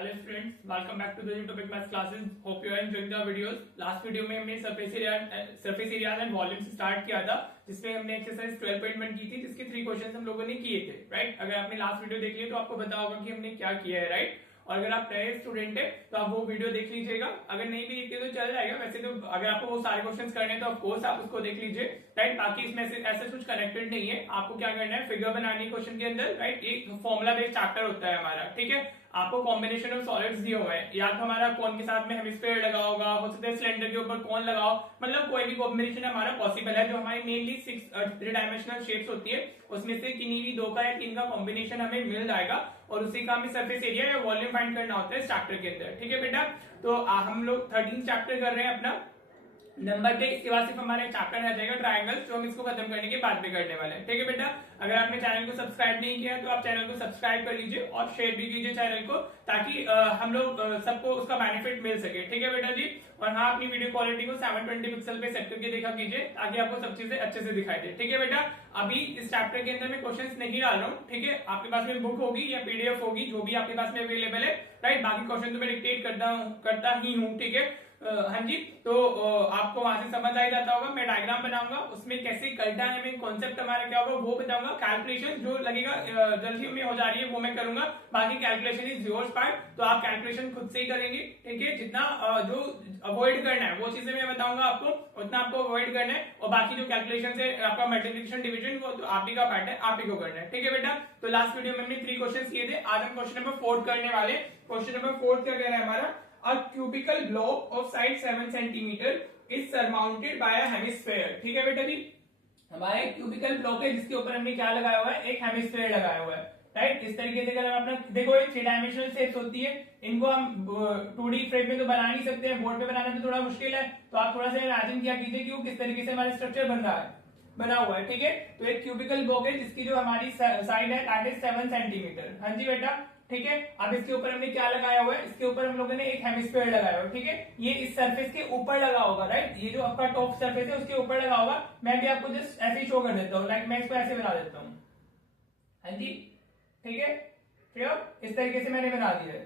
Hello students, welcome back to the new topic maths classes. Hope you are enjoying the videos. Last video में हमने surface area and volume से start किया था, जिसमें हमने exercise 12.1 की थी, जिसके 3 क्वेश्चंस हम लोगों ने किए थे। राइट, अगर आपने लास्ट वीडियो देख लिया तो आपको पता होगा कि हमने क्या किया है। राइट, और अगर आप नए स्टूडेंट है तो आप वो वीडियो देख लीजिएगा। अगर नहीं भी देखते तो चल जाएगा। वैसे तो अगर आपको वो सारे क्वेश्चंस करने हैं तो ऑफकोर्स आप उसको देख लीजिए। राइट, बाकी इसमें से ऐसा कुछ कनेक्टेड नहीं है। आपको क्या करना है, फिगर बनानी है क्वेश्चन के अंदर। राइट, एक फॉर्मूला बेस्ड चैप्टर होता है हमारा। ठीक है, आपको कॉम्बिनेशन ऑफ सॉलिड्स दिए हुए हैं, या तो हमारा कौन के साथ में हेमिस्फीयर लगा होगा, हो सकता है सिलेंडर के ऊपर कौन लगाओ, मतलब कोई भी कॉम्बिनेशन हमारा पॉसिबल है। जो हमारी मेनली 6 थ्री डायमेंशनल शेप्स होती है, उसमें से किन्हीं भी 2 का या 3 का कॉम्बिनेशन हमें मिल जाएगा, और उसी का हमें सरफेस एरिया या वॉल्यूम फाइंड करना होता है इस चैप्टर के अंदर। ठीक है बेटा, तो हम लोग 13 चैप्टर कर रहे हैं अपना नंबर पे। इसके बाद सिर्फ हमारे चैप्टर रह जाएगा ट्रायंगल्स, जो हम इसको खत्म करने के बाद में करने वाले हैं। ठीक है बेटा, अगर आपने चैनल को सब्सक्राइब नहीं किया तो आप चैनल को सब्सक्राइब कर लीजिए और शेयर भी कीजिए चैनल को, ताकि हम लोग सबको उसका बेनिफिट मिल सके। ठीक है बेटा जी, और हाँ, अपनी वीडियो क्वालिटी को 720 पिक्सल पे सेट करके देखा कीजिए, ताकि आपको सब चीजें अच्छे से दिखाई दे। ठीक है बेटा, अभी इस चैप्टर के अंदर मैं क्वेश्चंस नहीं डाल रहा हूँ। ठीक है, आपके पास में बुक होगी या पीडीएफ होगी, जो भी आपके पास में अवेलेबल है। राइट, बाकी क्वेश्चन तो मैं डिक्टेट करता ही हूँ। ठीक है, हाँ जी, तो आपको वहां से समझ आ जाता होगा। मैं डायग्राम बनाऊंगा, उसमें कैसे करना है, मैं कॉन्सेप्ट हमारा क्या होगा वो बताऊंगा। कैलकुलेशन जो लगेगा जल्दी में हो जा रही है वो मैं करूंगा। बाकी कैलकुलेशन इज योर्स पार्ट, तो आप कैलकुलेशन खुद से ही करेंगे। ठीक है, जितना जो अवॉइड करना है वो चीजें मैं बताऊंगा आपको, उतना आपको अवॉइड करना है। और बाकी जो कैलकुलेशन है आपका मल्टीप्लिकेशन डिवीजन, वो तो आप ही का पार्ट है, आप ही को करना है। ठीक है बेटा, तो लास्ट वीडियो में हमने 3 क्वेश्चन किए थे। आज हम क्वेश्चन नंबर 4 करने वाले। क्वेश्चन नंबर 4 क्या कह रहा है हमारा, A cubical block of side 7 centimeter is surmounted by a hemisphere। ठीक है बेटा जी, हमारा एक क्यूबिकल ब्लॉक है जिसके ऊपर हमने क्या लगाया हुआ है, एक हेमिस्फीयर लगाया हुआ है। राइट, इस तरीके से अगर हम अपना देखो, ये 3 डायमेंशनल शेप्स होती है, इनको हम 2D फ्रेम में तो बना नहीं सकते हैं, बोर्ड पे बनाना तो थोड़ा मुश्किल है। तो आप थोड़ा सा इमेजिन किया कीजिए कि वो किस तरीके से हमारा स्ट्रक्चर बना हुआ है। ठीक है, तो एक क्यूबिकल ब्लॉक है जिसकी जो हमारी साइड है दैट इज 7 सेंटीमीटर। हाँ जी बेटा, ठीक है। अब इसके ऊपर हमने क्या लगाया हुआ है, इसके ऊपर हम लोगों ने एक हेमिस्फीयर लगाया हुआ है। ठीक है, ये इस सरफेस के ऊपर लगा होगा। राइट, ये जो आपका टॉप सरफेस है उसके ऊपर लगा होगा। मैं भी आपको जस्ट ऐसे ही शो कर देता हूँ, लाइक मैं इसको ऐसे बना देता हूँ। हाँ जी, ठीक है, इस तरीके से मैंने बना दिया है।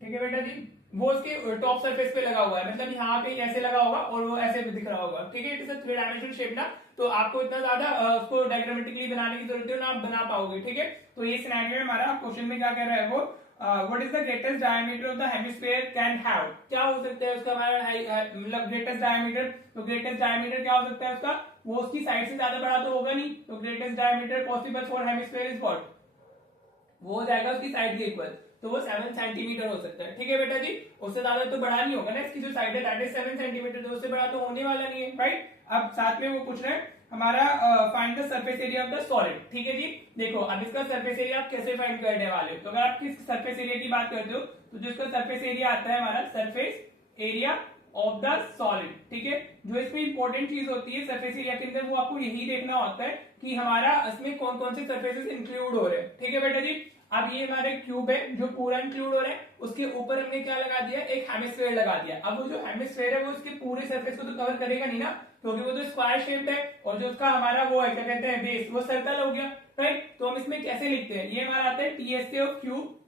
ठीक है बेटा जी, वो उसके टॉप सरफेस पे लगा हुआ है, मतलब यहाँ पे ऐसे लगा होगा और वो ऐसे दिख रहा होगा। ठीक है, it is a 3 dimensional shape ना, तो आपको इतना ज्यादा उसको डायग्रामेटिकली बनाने की जरूरत है ना, आप बना पाओगे। ठीक है, तो ये सिनेरियो है हमारा। क्वेश्चन में क्या कह रहा है वो, what is the greatest diameter of the hemisphere can have. क्या हो सकता है उसका हमारा मतलब ग्रेटेस्ट डायमीटर, तो ग्रेटेस्ट डायमीटर क्या हो सकता है उसका, वो उसकी साइड से ज्यादा बड़ा तो होगा नहीं, तो greatest diameter possible for hemisphere is what, वो हो जाएगा उसकी साइड के इक्वल, तो वो 7 सेंटीमीटर हो सकता है। ठीक है बेटा जी, उससे ज्यादा तो बड़ा नहीं होगा ना, इसकी जो साइड है दैट इज 7 सेंटीमीटर, तो उससे बड़ा तो होने वाला नहीं है। राइट, अब साथ में वो पूछ रहे हैं हमारा find the surface area of the solid. ठीक है जी, देखो अब इसका सरफेस एरिया आप कैसे फाइंड करने वाले हो, तो अगर आप किस सरफेस एरिया की बात करते हो, तो जो इसका सरफेस एरिया आता है हमारा, surface area of the solid. ठीक है, जो इसमें इंपॉर्टेंट चीज होती है सरफेस एरिया के अंदर, वो आपको यही देखना होता है कि हमारा इसमें कौन कौन से सरफेसेस इंक्लूड हो रहे हैं। ठीक है बेटा जी, अब ये हमारे क्यूब है जो पूरा इंक्लूड हो रहा है, उसके ऊपर हमने क्या लगा दिया, एक हेमिस्फीयर लगा दिया। अब वो जो हेमिस्फीयर है वो उसके पूरे सरफेस को तो कवर करेगा नहीं ना, क्योंकि वो तो स्क्वायर शेप्ड है, और जो उसका हमारा वो है क्या कहते हैं बेस, वो सर्कल हो गया। राइट, तो हम इसमें कैसे लिखते हैं, ये हमारा आता है टीएसए ऑफ क्यूब,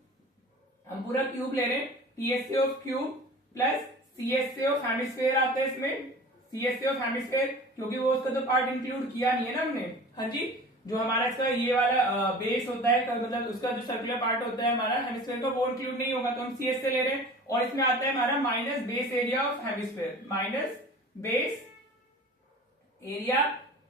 हम पूरा क्यूब ले रहे हैं, TSA of cube plus CSA of hemisphere आता है इसमें, सीएसए ऑफ हेमिस्फीयर, क्योंकि वो उसका तो पार्ट इंक्लूड किया नहीं है ना हमने। हाँ जी, जो हमारा इसका ये वाला बेस होता है, मतलब उसका जो सर्कुलर पार्ट होता है हमारा हेमिस्फीयर का, वो इंक्लूड नहीं होगा, तो हम सीएस से ले रहे हैं। और इसमें आता है हमारा minus base area of hemisphere, minus base area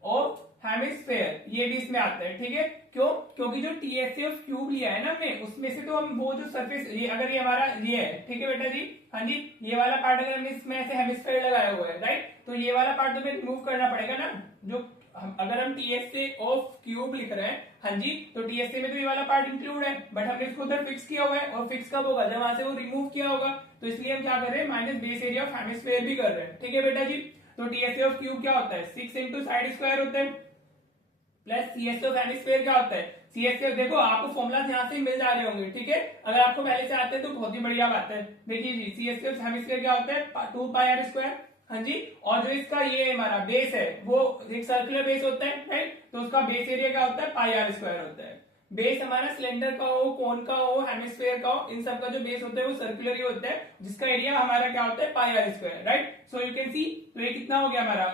of hemisphere, ये भी इसमें आता है। ठीक है, क्यों, क्योंकि जो टीएसए ऑफ क्यूब लिया है ना हमने, उसमें से तो हम वो जो सरफेस, ये अगर ये हमारा ये है, ठीक है बेटा जी, हाँ जी, ये वाला पार्ट अगर हमने इसमें ऐसे हेमिस्फीयर लगाया हुआ है, राइट, तो ये वाला पार्ट तो हमें रिमूव करना पड़ेगा ना। जो अगर हम टीएसए ऑफ क्यूब लिख रहे हैं, हाँ जी, तो टीएसए में तो ये वाला पार्ट इंक्लूड है, बट हमने इसको उधर फिक्स किया हुआ है, और फिक्स कब होगा, जब वहां से वो रिमूव किया होगा। तो इसलिए हम क्या कर रहे हैं, minus base area of hemisphere भी कर रहे हैं। ठीक है बेटा जी, तो टीएसए ऑफ क्यूब क्या होता है, 6 इंटू साइड स्क्वायर होता है, प्लस सीएसए ऑफ हेमिस्फीयर क्या होता है, सीएसए, देखो आपको फॉर्मुला यहाँ से मिल जा रहे होंगे। ठीक है, अगर आपको पहले से आते हैं तो बहुत ही बढ़िया बात है। देखिए जी, सीएसए ऑफ हेमिस्फीयर क्या होता है, 2 पाई आर स्क्वायर। हाँ जी, और जो इसका ये हमारा बेस है वो एक सर्कुलर बेस होता है। राइट, तो उसका बेस एरिया क्या होता है, पाई आर स्क्वायर होता है। बेस हमारा सिलेंडर का हो, कोन का हो, हेमिस्फेयर का हो, इन सब का जो बेस होता है वो सर्कुलर ही होता है, जिसका एरिया हमारा क्या होता है pi r square, right. So you can see, तो ये कितना हो गया हमारा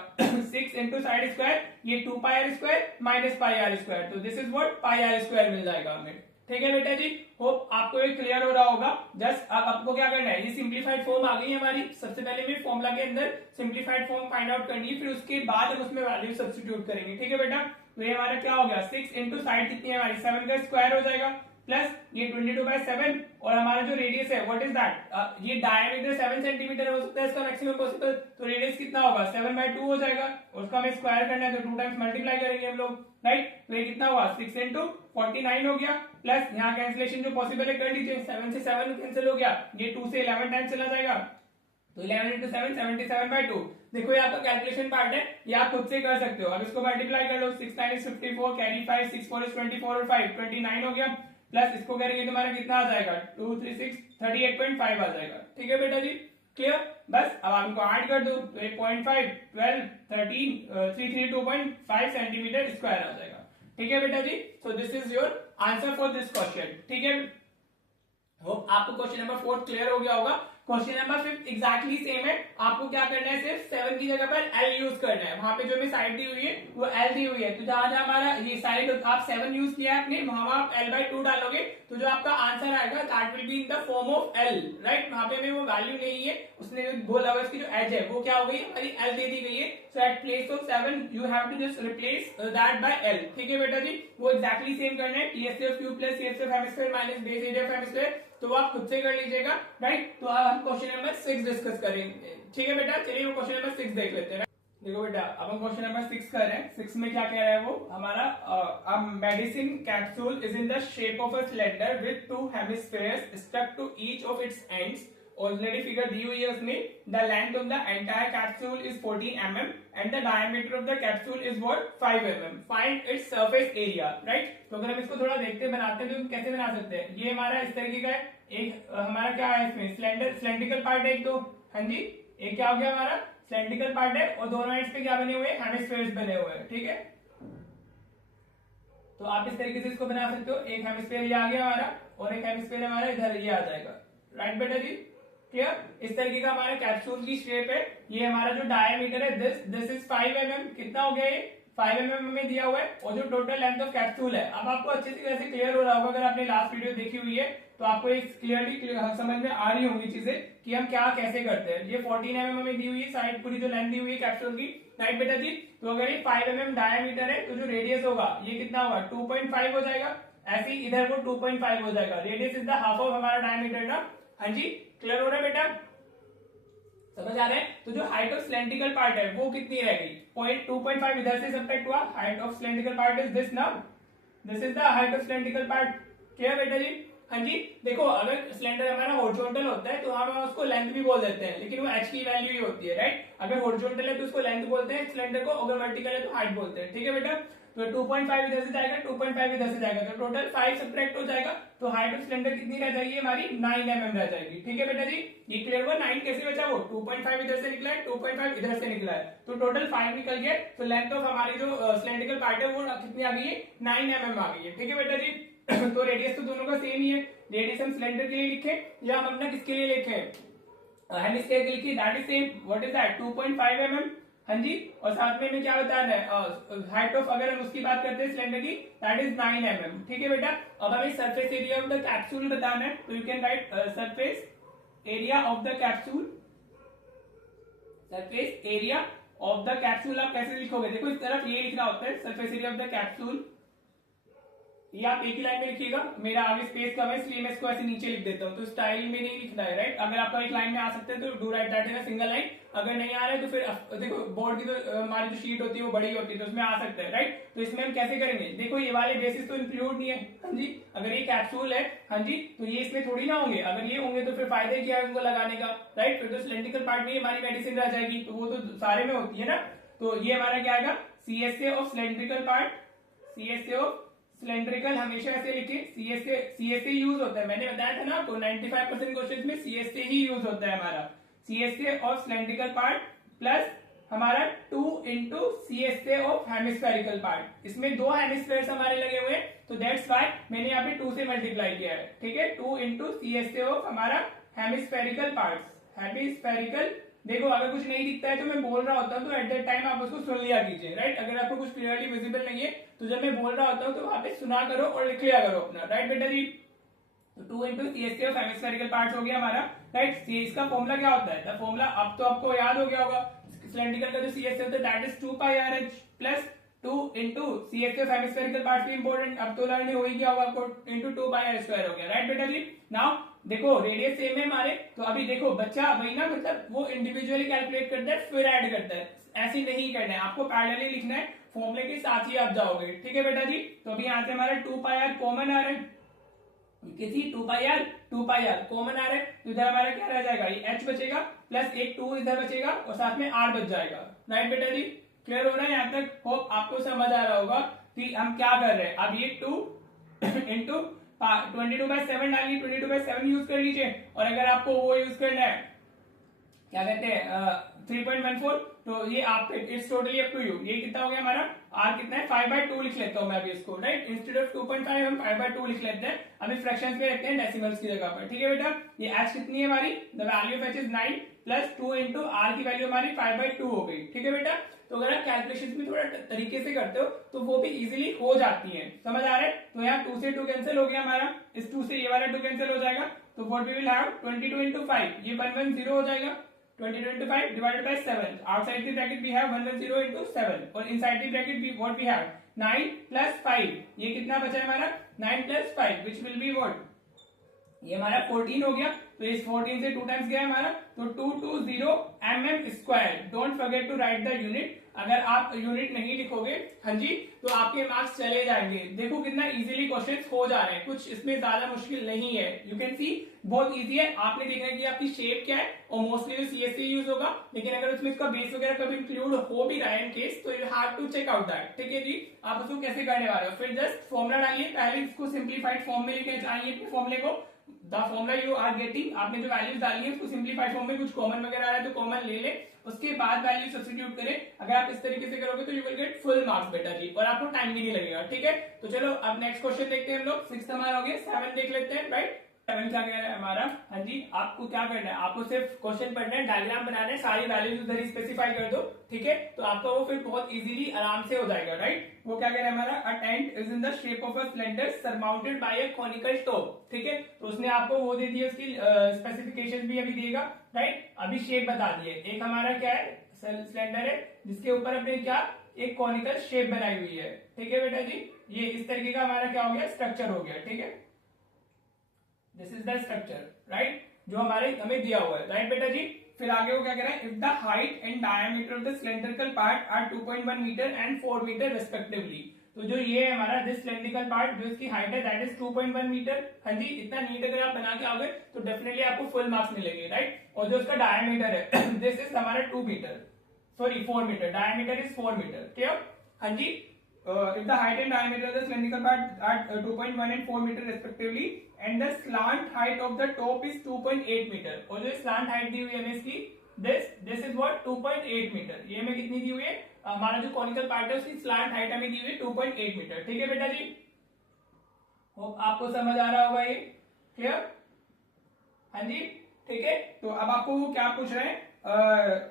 6 इंटू साइड स्क्वायर, ये 2 pi r square minus pi r square, तो this is what pi r square मिल जाएगा हमें। ठीक है बेटा जी, होप आपको ये क्लियर हो रहा होगा। जस्ट अब आपको क्या करना है, ये सिंप्लीफाइड फॉर्म आ गई हमारी, सबसे पहले हमें फॉर्मूला के अंदर सिंप्लीफाइड फॉर्म फाइंड आउट करनी है, फिर उसके बाद हम उसमें वैल्यू सब्स्टिट्यूट करेंगे। ठीक है बेटा, तो ये हमारा क्या हो गया 6 इंटू साइड कितनी है हमारी 7 का स्क्वायर हो जाएगा, प्लस ये 22/7 और हमारा जो रेडियस है व्हाट इज दैट, ये डायमीटर 7 सेंटीमीटर हो सकता है इसका मैक्सिमम पॉसिबल, तो रेडियस कितना होगा 7/2 हो जाएगा, और उसका हमें स्क्वायर करना है तो 2 टाइम्स मल्टीप्लाई करेंगे हम लोग, राइट। तो ये कितना हुआ 6 इंटू 49 हो गया, प्लस यहाँ कैंसिलेशन जो पॉसिबल है कर लीजिए, 7 से 7 कैंसिल हो गया, ये 2 से 11 टाइम्स चला जाएगा, तो 11 इंटू 7 77/2। देखो ये आपका कैलकुलेशन पार्ट है, ये आप खुद से कर सकते हो। अब इसको मल्टीप्लाई कर लो, 6 9 54, कैरी 5, 6 4 24 और 5 29 हो गया, प्लस इसको करेंगे तुम्हारा कितना आ जाएगा 2 3 6 38.5 आ जाएगा। ठीक है बेटा जी, क्लियर। बस अब आप इनको ऐड कर दो, तो 0.5 12 13 332.5 सेंटीमीटर स्क्वायर आ जाएगा। ठीक है बेटा जी, so this is your answer for this question. ठीक है, होप आपको क्वेश्चन नंबर 4 क्लियर हो गया होगा। क्वेश्चन नंबर 5 एग्जैक्टली सेम है, आपको क्या करना है सिर्फ 7 की जगह पर L यूज करना है, वहां पे जो हमें साइड दी हुई है वो L दी हुई है, तो जहां जहां हमारा ये साइड आप 7 यूज किया है आपने, वहां आप L/2 डालोगे, तो जो आपका आंसर आएगा that will be in the form of L, right. वहां पे हमें वो वैल्यू नहीं है, उसने जो बोला हुआ इसकी जो एज है वो क्या हो गई हमारी L दे दी गई है, so at place of 7 you have to just replace that by L। ठीक है बेटा जी, वो एग्जैक्टली सेम करना है, TSA of cube plus CSA of hemisphere minus base area of hemisphere, तो वो आप खुद से कर लीजिएगा, राइट। तो अब हम क्वेश्चन नंबर 6 डिस्कस करेंगे। ठीक है बेटा, चलिए वो क्वेश्चन नंबर 6 देख लेते हैं। देखो बेटा, अब हम क्वेश्चन नंबर 6 कर रहे हैं। 6 में क्या कह रहा है वो हमारा, medicine capsule is in the shape of a cylinder with 2 hemispheres stuck to each of its ends, already figure दी हुई है उसमें, the length of the entire capsule is 14 mm and the diameter of the capsule is what 5 mm, find its surface area, right. तो अगर हम इसको थोड़ा देखते बनाते हैं तो कैसे बना सकते हैं, ये हमारा इस तरीके का है, एक हमारा क्या है इसमें सिलेंड्रिकल पार्ट है एक, तो हाँ जी एक क्या हो गया हमारा सिलेंड्रिकल पार्ट है, और दोनों एंड्स पे क्या बने हुए हैं हेमिस्फीयर्स बने हुए हैं। ठीक है, तो आप इस तरीके से इसको बना सकते हो, एक हेमिस्फीयर ये आ गया हमारा और एक हेमिस्फीयर हमारा इधर ये आ जाएगा, राइट बेटा जी, क्लियर। इस तरीके का हमारा कैप्सूल की शेप है, ये हमारा जो डायमीटर है दिस इज 5 mm, कितना हो गया ये 5 mm में दिया हुआ है, और जो टोटल लेंथ ऑफ कैप्सूल है, अब आपको अच्छे से कैसे क्लियर हो रहा होगा, अगर आपने लास्ट वीडियो देखी हुई है तो आपको क्लियरली समझ में आ रही होंगी चीजें कि हम क्या कैसे करते हैं। ये 14 mm में दी हुई है साइड, पूरी जो लेंथ दी हुई है कैप्सूल की, राइट बेटा जी। तो अगर ये 5 mm डायमीटर है तो जो रेडियस होगा ये कितना होगा 2.5 हो जाएगा, ऐसे ही इधर वो 2.5 हो जाएगा, radius is the half of हमारा डायमीटर ना। हाँ जी, क्लियर हो रहा है बेटा, समझ आ रहे हैं। तो जो हाइट ऑफ सिलेंड्रिकल पार्ट है वो कितनी रहेगी 2.5 इधर से सब्ट्रैक्ट हुआ, height of cylindrical part is this now, this is the height of cylindrical part. Clear बेटा जी, हाँ जी। देखो अगर सिलेंडर हमारा हॉरिजॉन्टल होता है तो हम उसको लेंथ भी बोल देते हैं, लेकिन वो एच की वैल्यू ही होती है, राइट। अगर हॉरिजॉन्टल है तो उसको लेंथ बोलते हैं सिलेंडर को, अगर वर्टिकल है तो हाइट बोलते हैं। ठीक है बेटा, तो 2.5 इधर से जाएगा, 2.5 इधर से जाएगा, तो टोटल 5 सब्ट्रैक्ट हो जाएगा, तो हाइट ऑफ सिलेंडर कितनी रह जाएगी हमारी 9 mm रह जाएगी। ठीक है बेटा जी, ये क्लियर हुआ। 9 कैसे बचा, वो 2.5 इधर से निकला है, 2.5 इधर से निकला है, तो टोटल 5 निकल गया, तो लेंथ ऑफ हमारी जो सिलेंड्रिकल पार्ट है वो कितनी आ गई है 9 mm आ गई है। ठीक है बेटा जी, तो रेडियस तो दोनों का सेम ही है, रेडियस हम सिलेंडर के लिए लिखे या हम अपना किसके लिए लिखे हेमिस्फीयर के लिए, that is same, what is that 2.5 mm। हाँ जी, और साथ में हमें क्या बताना है हाइट ऑफ, अगर हम उसकी बात करते हैं सिलेंडर की, दैट इज 9 mm। ठीक है बेटा, अब हमें surface area of the capsule बताना है, तो you can write surface area of the capsule, surface area of the capsule आप कैसे लिखोगे, देखो इस तरफ ये लिखना होता है surface area of the capsule, ये आप एक ही लाइन में लिखिएगा, मेरा आगे स्पेस कम है इसलिए मैं इसको ऐसे नीचे लिख देता हूँ, तो स्टाइल में नहीं लिखना है, राइट। अगर आपका एक लाइन में आ सकते हैं तो do right that in a single line, अगर नहीं आ रहा है तो फिर देखो बोर्ड की तो हमारी जो शीट होती है वो बड़ी होती है तो उसमें आ सकता है, राइट। तो इसमें हम कैसे करेंगे, देखो ये वाले बेसिस तो इंक्लूड नहीं है, हाँ जी, अगर ये कैप्सूल है हाँ जी तो ये इसमें थोड़ी ना होंगे, अगर ये होंगे तो फिर फायदा क्या है उनको लगाने का, राइट। फिर तो सिलेंड्रिकल पार्ट में हमारी मेडिसिन रह जाएगी, तो वो तो सारे में होती है ना। तो ये हमारा क्या आएगा CSA of cylindrical part, CSA of cylindrical, हमेशा ऐसे लिखे, CSA यूज होता है, मैंने बताया था ना आपको 95% क्वेश्चंस में CSA ही यूज होता है हमारा, CSA of cylindrical part plus हमारा 2 into C S A of hemispherical part. इसमें दो हेमिस्फेयर्स हमारे लगे हुए हैं, तो दैट्स व्हाई मैंने यहाँ पे 2 से मल्टीप्लाई किया है। ठीक है, 2 into C S A of हमारा हेमिस्फेरिकल पार्ट। हेमिस्फेरिकल, देखो अगर कुछ नहीं दिखता है तो मैं बोल रहा होता हूँ तो एट दैट टाइम आप उसको सुन लिया कीजिए, राइट। अगर आपको कुछ क्लियरली विजिबल नहीं है तो जब मैं बोल रहा होता हूँ तो वहां पे सुना करो और लिख लिया करो अपना, राइट बेटा जी। तो 2 into C S A of hemispherical part हो गया हमारा, राइट। इसका फॉर्मूला क्या होता है? द फॉर्मूला अब तो आपको याद हो गया होगा, सिलेंड्रिकल का जो सी एस ए होता है that is 2 pi R H plus 2 into C S A of hemispherical part भी इंपॉर्टेंट, अब तो लर्न हो ही गया होगा आपको, इंटू 2 पाई आर स्क्वायर हो गया, राइट बेटा जी। नाउ देखो रेडियस सेम है हमारे, तो अभी देखो बच्चा वही ना, मतलब वो इंडिविजुअली कैलकुलेट करता है फिर ऐड करता है, ऐसे नहीं करना है, आपको पैरेलली लिखना है, फॉर्मूले के साथ ही आप जाओगे, ठीक है बेटा जी। तो अभी यहाँ से हमारा 2 पाई आर कॉमन आ रहा है, किसी 2 पाई आर कॉमन आ रहा है, तो इधर हमारा क्या रह जाएगा, ये h बचेगा प्लस एक 2 इधर बचेगा और साथ में r बच जाएगा, राइट बेटा जी। क्लियर हो रहा है यहाँ तक? होप आपको समझ आ रहा होगा कि हम क्या कर रहे हैं। अब ये 2 इंटू 22/7 डालिए, 22/7 यूज कर लीजिए, और अगर आपको वो यूज करना है क्या कहते हैं 3.14, तो ये आप it's totally up to you. ये कितना हो गया हमारा, r कितना है 5/2 लिख लेता हूं मैं अभी इसको, राइट। इंस्टेड ऑफ 2.5 हम 5/2 लिख लेते हैं, अभी फ्रैक्शंस में रखते हैं डेसिमल्स की जगह पर, ठीक है बेटा। ये h कितनी है हमारी, the value of h is 9 plus 2 into r की वैल्यू हमारी 5/2 हो गई, ठीक है बेटा। तो अगर आप कैलकुलेशन भी थोड़ा तरीके से करते हो तो वो भी इजीली हो जाती है, समझ आ रहा है। तो यहाँ 2 से 2 कैंसिल हो गया हमारा, इस 2 से ये वाला 2 कैंसिल हो जाएगा, तो what we will have 22 into 5, ये 110 हो जाएगा, 22 into 5 divided by 7. Outside the bracket we have 110 into 7 और inside the bracket we what we have 9 plus 5. ये कितना बचा हमारा 9 plus 5 which will be what, ये हमारा 14 हो गया। तो इस 14 से 2 टाइम्स गया हमारा, तो 220 mm square. Don't forget to write the unit, अगर आप यूनिट नहीं लिखोगे हाँ जी तो आपके मार्क्स चले जाएंगे। देखो कितना इजीली क्वेश्चंस हो जा रहे हैं, कुछ इसमें ज्यादा मुश्किल नहीं है, यू कैन सी बहुत इजी है। आपने देखना है कि आपकी शेप क्या है, और मोस्टली जो सीएससी यूज होगा, लेकिन अगर उसमें इसका बेस वगैरह कभी इंक्लूड हो भी रहा है इन केस, तो you have to check out that, ठीक है जी। आप उसको कैसे करने वाले हो, फिर जस्ट फॉर्मुला डालिए, पहले इसको सिंप्लीफाइड फॉर्म में लेके जाइए अपने फॉर्मुले को, the formula you are getting, आपने जो वैल्यूज डाली है उसको सिंप्लीफाइड फॉर्म में, कुछ कॉमन वगैरह आ रहा है तो कॉमन ले ले, उसके बाद वैल्यू सब्स्टिट्यूट करें। अगर आप इस तरीके से करोगे तो you will get full marks बेटा जी, और आपको टाइम भी नहीं लगेगा, ठीक है। तो चलो अब नेक्स्ट क्वेश्चन देखते हैं हम लोग, 6 हमारा हो गया, 7 देख लेते हैं, राइट। 7 क्या कह रहा है हमारा, हाँ जी आपको क्या करना है, आपको सिर्फ क्वेश्चन पढ़ना है, डायग्राम बनाना है, सारी वैल्यूज उधर ही स्पेसिफाई कर दो, ठीक है। तो आपका वो फिर बहुत इजीली आराम से हो जाएगा, राइट। वो क्या कह रहा है हमारा, a tent is in the shape of a cylinder surmounted by a conical top, ठीक है। तो उसने आपको वो दे दिया, उसकी स्पेसिफिकेशन भी अभी देगा, राइट। अभी शेप बता दिए, एक हमारा क्या है सिलेंडर है जिसके ऊपर अपने क्या एक कॉनिकल शेप बनाई हुई है, ठीक है बेटा जी। ये इस तरीके का हमारा क्या हो गया स्ट्रक्चर हो गया, ठीक है। This is the structure, right, जो हमारे हमें दिया हुआ है, राइट बेटा जी। फिर आगे वो क्या कह रहा है, if the height and diameter of the cylindrical part are 2.1 meter and 4 meter respectively. तो जो ये है हमारा दिस सिलेंड्रिकल पार्ट, जो इसकी हाइट है दैट इज 2.1 मीटर, हाँ जी। इतना नीट अगर आप बना के आओगे तो डेफिनेटली आपको फुल मार्क्स मिलेंगे, राइट। और जो उसका डायमीटर है दिस इज हमारा 2 meter, sorry 4 meter, diameter is 4 meter, clear, हाँ जी। If the height and diameter of the cylindrical part are 2.1 and 4 meter respectively, and the slant height of the top is 2.8 meter, और जो slant height दी हुई है हमें इसकी this is what 2.8 meter, ये हमें कितनी दी हुई है, हमारा जो conical part है उसकी slant height हमें दी हुई है 2.8 मीटर, ठीक है बेटा जी। होप आपको समझ आ रहा होगा ये, क्लियर, हाँ जी, ठीक है। तो अब आपको वो क्या पूछ रहे हैं,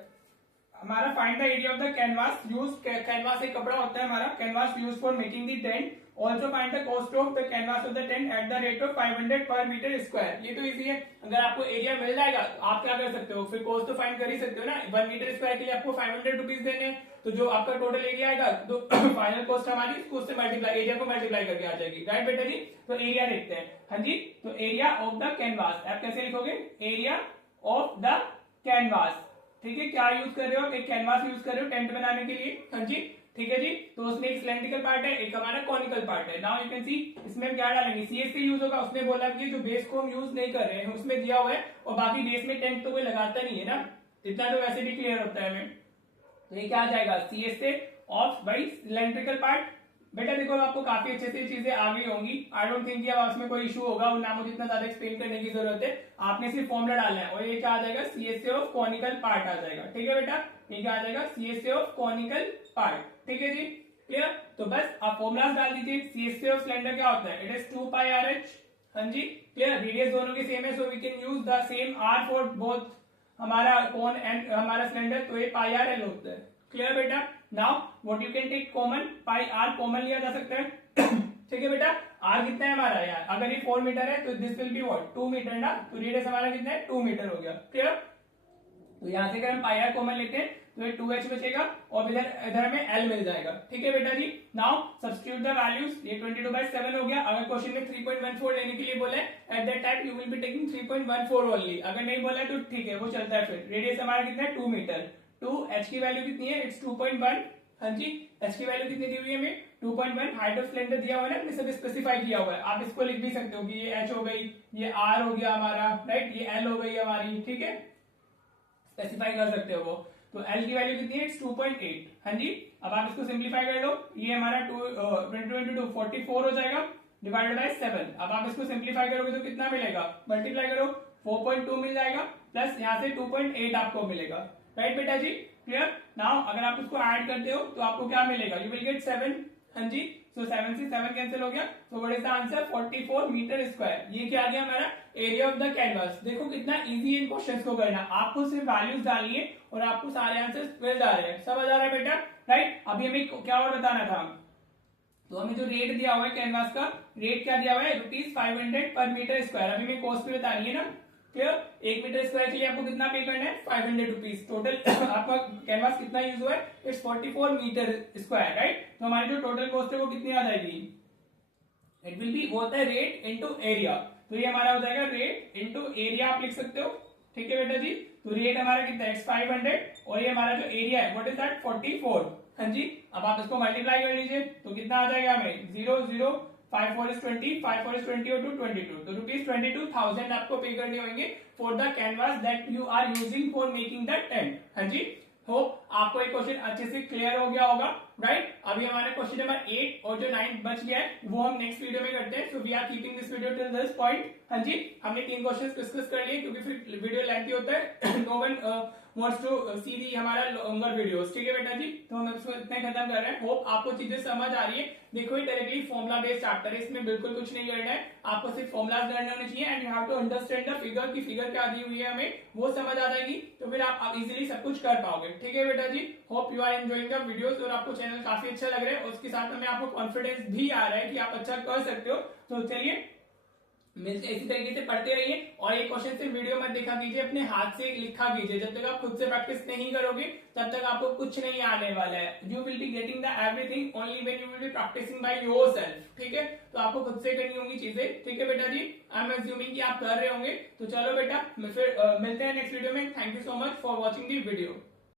हमारा find the area of the canvas use, canvas एक कपड़ा होता है हमारा, canvas use for making the tent, also find the cost of the canvas of the tent at the rate of 500 पर मीटर स्क्वायर। ये तो इजी है, अगर आपको एरिया मिल जाएगा तो आप क्या कर सकते हो, फिर कॉस्ट तो फाइंड कर ही सकते हो ना। 1 मीटर स्क्वायर के लिए आपको 500 रुपीज देने हैं, तो जो आपका टोटल एरिया आएगा तो फाइनल कॉस्ट हमारी उससे मल्टीप्लाई, एरिया को मल्टीप्लाई करके आ जाएगी, राइट बेटा जी। तो एरिया देखते हैं, हाँ जी। तो एरिया ऑफ द कैनवास आप कैसे लिखोगे, एरिया ऑफ द कैनवास, ठीक है। क्या यूज कर रहे हो, एक कैनवास यूज कर रहे हो टेंट बनाने के लिए, हाँ जी, ठीक है जी। तो उसमें एक सिलेंड्रिकल पार्ट है, एक हमारा कॉनिकल पार्ट है। नाउ यू कैन सी इसमें हम क्या डालेंगे, सीएससी यूज होगा, उसने बोला कि जो बेस को हम यूज नहीं कर रहे हैं उसमें दिया हुआ है, और बाकी बेस में टेंट तो कोई लगाता नहीं है ना, इतना तो वैसे भी क्लियर होता है हमें। तो ये क्या आ जाएगा, CSA of by cylindrical part बेटा देखो आपको काफी अच्छे से चीजें आ गई होंगी। आई डोंट थिंक कि अब उसमें कोई इशू होगा और ना मुझे इतना ज्यादा एक्सप्लेन करने की जरूरत है। आपने सिर्फ फॉर्मूला डालना है और ये क्या आ जाएगा, सीएसए ऑफ कॉनिकल पार्ट आ जाएगा। ठीक है बेटा, ये क्या आ जाएगा, सीएसए ऑफ कॉनिकल पार्ट। ठीक है जी, क्लियर। तो बस आप फॉर्मूलाज डाल दीजिए। सीएसए ऑफ सिलेंडर क्या होता है, it is 2 pi R H. हाँ जी, क्लियर। रेडियस दोनों की सेम है, so we can use the same R for both हमारा कोन एंड हमारा सिलेंडर। तो ये पाई आर एल होता है। क्लियर बेटा। Now what you can take common, pi R common लिया जा सकता है। ठीक है बेटा, आर कितना है हमारा यार, अगर ये 4 मीटर है तो this will be what 2 meter ना, तो रेडियस हमारा कितना है 2 मीटर हो गया। क्लियर। तो यहां से अगर हम पाई आर कॉमन लेते हैं तो ये 2h बचेगा और इधर इधर हमें l मिल जाएगा। ठीक है बेटा जी। नाउ सब्स्टिट्यूट द वैल्यूज, ये 22/7 हो गया। अगर क्वेश्चन में 3.14 लेने के लिए बोले at that time you will be taking 3.14 only. अगर नहीं बोला तो ठीक है, वो चलता है। फिर रेडियस हमारा कितना है 2 मीटर। 2 h की वैल्यू कितनी है, इट्स 2.1। हाँ जी, h की वैल्यू कितनी दी हुई है हमें 2.1। हाइट ऑफ सिलेंडर दिया हुआ है ना, सब स्पेसिफाई किया हुआ है। आप इसको लिख भी सकते हो कि ये h हो गई, ये r हो गया हमारा, राइट, ये l हो गई हमारी। ठीक है, स्पेसिफाई कर सकते हो वो। तो L की वैल्यू कितनी है, 2.8। हाँ जी, अब आप इसको सिंप्लीफाई कर लो। ये हमारा 44 हो जाएगा डिवाइडेड बाय 7। अब आप इसको सिंप्लीफाई करोगे तो कितना मिलेगा, मल्टीप्लाई करो, 4.2 मिल जाएगा प्लस यहाँ से 2.8 आपको मिलेगा। राइट बेटा जी, क्लियर। नाउ अगर आप उसको ऐड करते हो तो आपको क्या मिलेगा, यू विल गेट 7। हाँ जी, सो 7 से 7 कैंसिल हो गया। So what is the answer, 44 metre square. ये क्या आ गया हमारा एरिया ऑफ द कैनवास। देखो कितना इजी इन क्वेश्चंस को करना, आपको सिर्फ वैल्यूज डालनी है और आपको सारे आंसर्स मिल जा रहे हैं। समझ आ रहा है बेटा, राइट। अभी हमें क्या और बताना था, तो हमें जो रेट दिया हुआ है कैनवास का, रेट क्या दिया हुआ है, ₹500 पर मीटर स्क्वायर। अभी हमें कॉस्ट भी बतानी है ना। क्लियर। 1 मीटर स्क्वायर के लिए आपको कितना पे करना है, ₹500। टोटल आपका कैनवास कितना यूज हुआ है, इट्स 44 मीटर स्क्वायर, राइट। तो हमारी जो टोटल कॉस्ट है वो कितनी आ जाएगी, इट विल बी, वो होता है रेट इंटू एरिया। तो ये हमारा हो जाएगा रेट इंटू एरिया, आप लिख सकते हो। ठीक है बेटा जी। तो रेट हमारा कितना है, 500 और ये हमारा जो एरिया है व्हाट इज दैट, 44। हाँ जी, अब आप इसको मल्टीप्लाई कर लीजिए तो कितना आ जाएगा हमें, 0 0 5 4 is 20, 5 4 is 20 और 2 22। तो ₹22,000 आपको पे करने होंगे for the canvas that you are using for making the tent. हाँ जी, होप आपको एक क्वेश्चन अच्छे से क्लियर हो गया होगा, राइट। अभी हमारा क्वेश्चन नंबर 8 और जो 9 बच गया है वो हम नेक्स्ट वीडियो में करते हैं। So we are keeping this video till this point. हाँ जी, हमने 3 क्वेश्चंस डिस्कस कर लिए क्योंकि फिर वीडियो लेंथी होता है। नो वन वांट्स टू सी दी हमारा लॉन्गर वीडियोस। ठीक है बेटा जी, तो हम इसको इतना खत्म कर रहे हैं। होप आपको चीजें समझ आ रही है। देखो ये डायरेक्टली फॉर्मुला बेस्ड चैप्टर है, इसमें बिल्कुल कुछ नहीं करना है, आपको सिर्फ फॉर्मुलाज लर्न होने चाहिए and you have to understand the figure की फिगर क्या दी हुई है हमें वो समझ आ जाएगी, तो फिर आप इजीली सब कुछ कर पाओगे। ठीक है बेटा जी, hope you are enjoying the videos और आपको चैनल काफी अच्छा लग रहा है और उसके साथ में आपको कॉन्फिडेंस भी आ रहा है कि आप अच्छा कर सकते हो। तो चलिए मिलते इसी तरीके से पढ़ते रहिए और एक क्वेश्चन से वीडियो मत देखा कीजिए, अपने हाथ से लिखा कीजिए। जब तक आप खुद से प्रैक्टिस नहीं करोगे तब तक आपको कुछ नहीं आने वाला है। You will be getting the everything only when you will be practising by yourself. ठीक है, तो आपको खुद से करनी होंगी चीजें। ठीक है बेटा जी, आई एम अज्यूमिंग कि आप कर रहे होंगे। तो चलो बेटा फिर मिलते हैं नेक्स्ट वीडियो में। Thank you so much for watching the video.